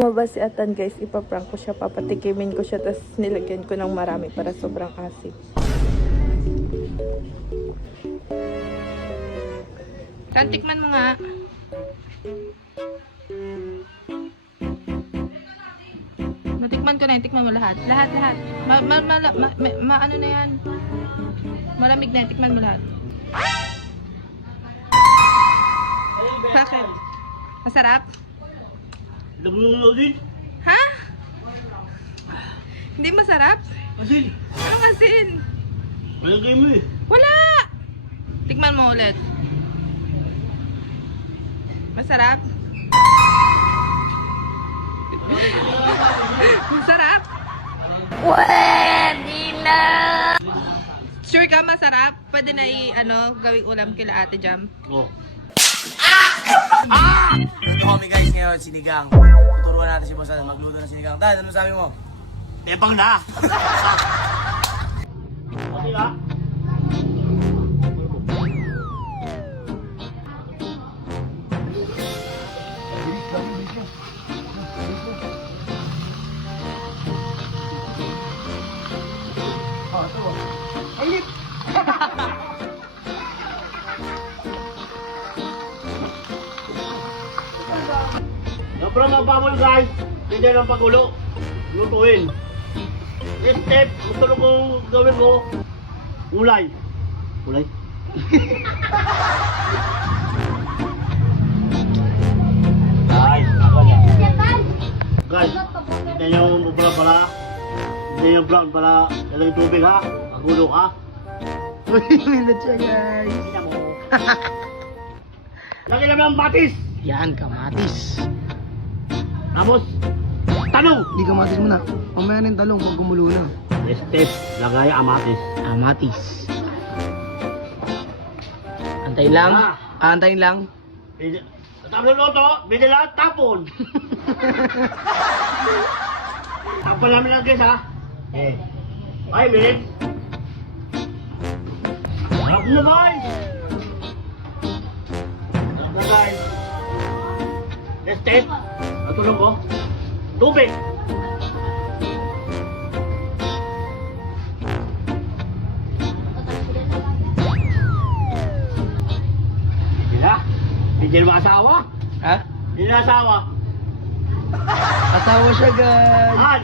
Lumabas si Atan guys, ipaprank ko siya, papatikimin ko siya, tapos nilagyan ko ng marami para sobrang asim. Tan, tikman mo nga. Natikman ko na yun, tikman mo lahat. Lahat. Ano na yan? Malamig na, tikman mo lahat. Bakit? Masarap? Din. Ha? Hindi masarap? Asin. Anong asin? Malagay mo eh. Wala! Tikman mo ulit. Masarap? Masarap? Pwede na! Sure ka masarap? Pwede na gawing ulam kila Ate Jam. Oh. Ito kami guys ngayon, sinigang. Tuturuan natin si Boss Alan magluto ng sinigang. Dad, ano sabi mo? Tepang na. Okay na. Sobrang magbawal guys. Hindi lang pagulo. Lutuin. Next step, gusto ko kong gawin mo. Ulay. Ulay? Guys, ako yan. Guys, hindi nyo mubula pala. Hindi nyo brown pala. Dalang tubig ha. Magulo ka. Minat siya guys. Kita mo. Lagi namin ang batis. Yan, kamatis. Tapos, talong. Hindi kamatis muna. Mamaya na yung talong pag gumulo na. Next step, lagay amatis. Kamatis. Antayin lang. Ah. Antayin lang. Tapos ng loto, binila, tapon. Tapon namin lang guys ha. 5 minutes. Sarap na guys. Sarap na guys. Next step, natulog ko. Tubig. Hindi na asawa. Ha? Hindi na asawa. Asawa siya guys. Han,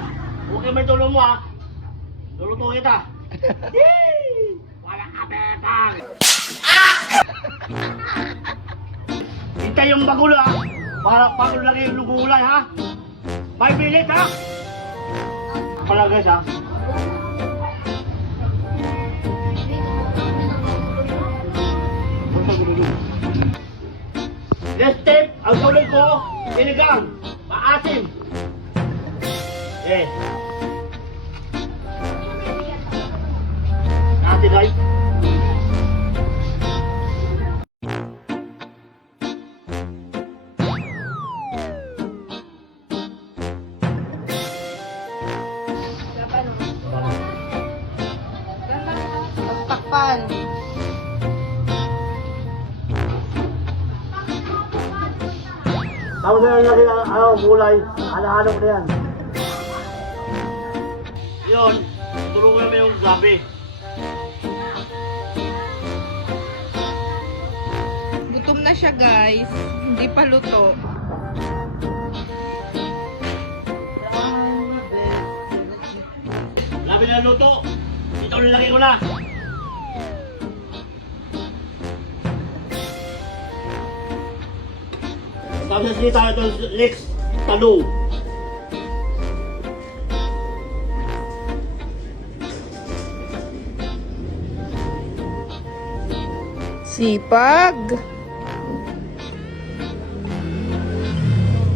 okay may tulong mo ha. Luluto kita. Yee! Wala ka bebang. Hintay yung bagulo ha. Para bagulo lang yung lugulay ha. 5 minutes ha. Pala guys ha. Next step, ang tuloy ko, sinigang, maasim. Ate guys. Takpan. Tapos na lagi ang gulay, halo-halo ko na yan. Yun, tulungan mo yung gabi. Gutom na siya guys. Hindi pa luto. Labi na luto, ito nilagay ko na. Tapos na tayo ito next, talong. Sipag!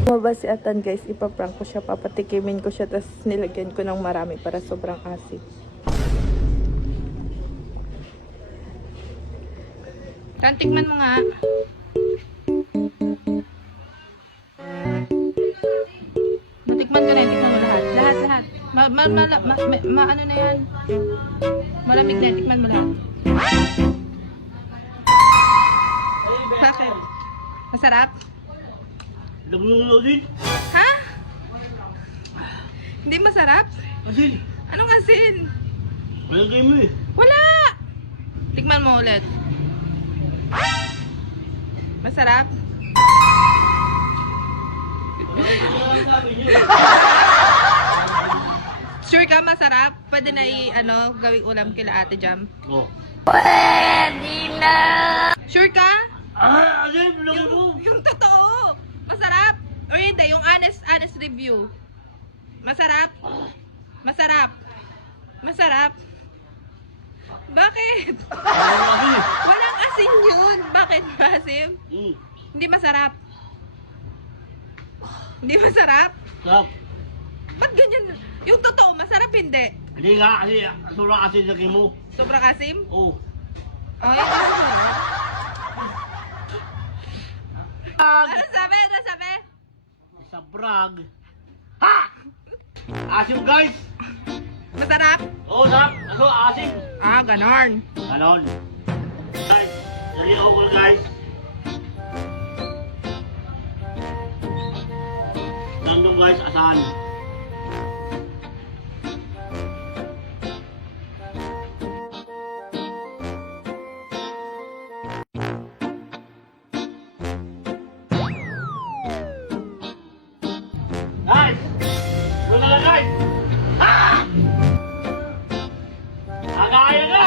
Lumabas si Atan guys, ipaprank ko siya, papatikimin ko siya, tapos nilagyan ko ng marami para sobrang asim. Tan, tikman mo nga. Natikman ko na yun, tikman mo lahat. Lahat. Ano na yan? Malamig na, tikman mo lahat. Bakit? Masarap? Din. Ha? Hindi masarap? Asin. Anong asin? Walang game eh. Wala! Tikman mo ulit. Masarap? Sure ka masarap? Pwede na gawing ulam kila Ate Jam. Oh. Sure ka? Asin, laki mo. Yung totoo. Masarap? O hindi, yung honest review. Masarap? Masarap? Masarap? Bakit? Asin eh. Walang asin yun. Bakit maasim? Hindi masarap. Hindi masarap? Sarap. Ba't ganyan? Yung totoo, masarap hindi. Hindi nga, kasi sobrang asin laki mo. Sobrang asim? Oh. Ay, masarap. Brag! Ano sabi? Ano sabi? Sa brag. Ha! Asim guys! Masarap? Oh, sarap. Ano, asim. Ah, ganon. Ganon. Guys, dali ako guys. Nandun guys, asahan. Guys! Doon na lang guys! Ah! Agaya ka!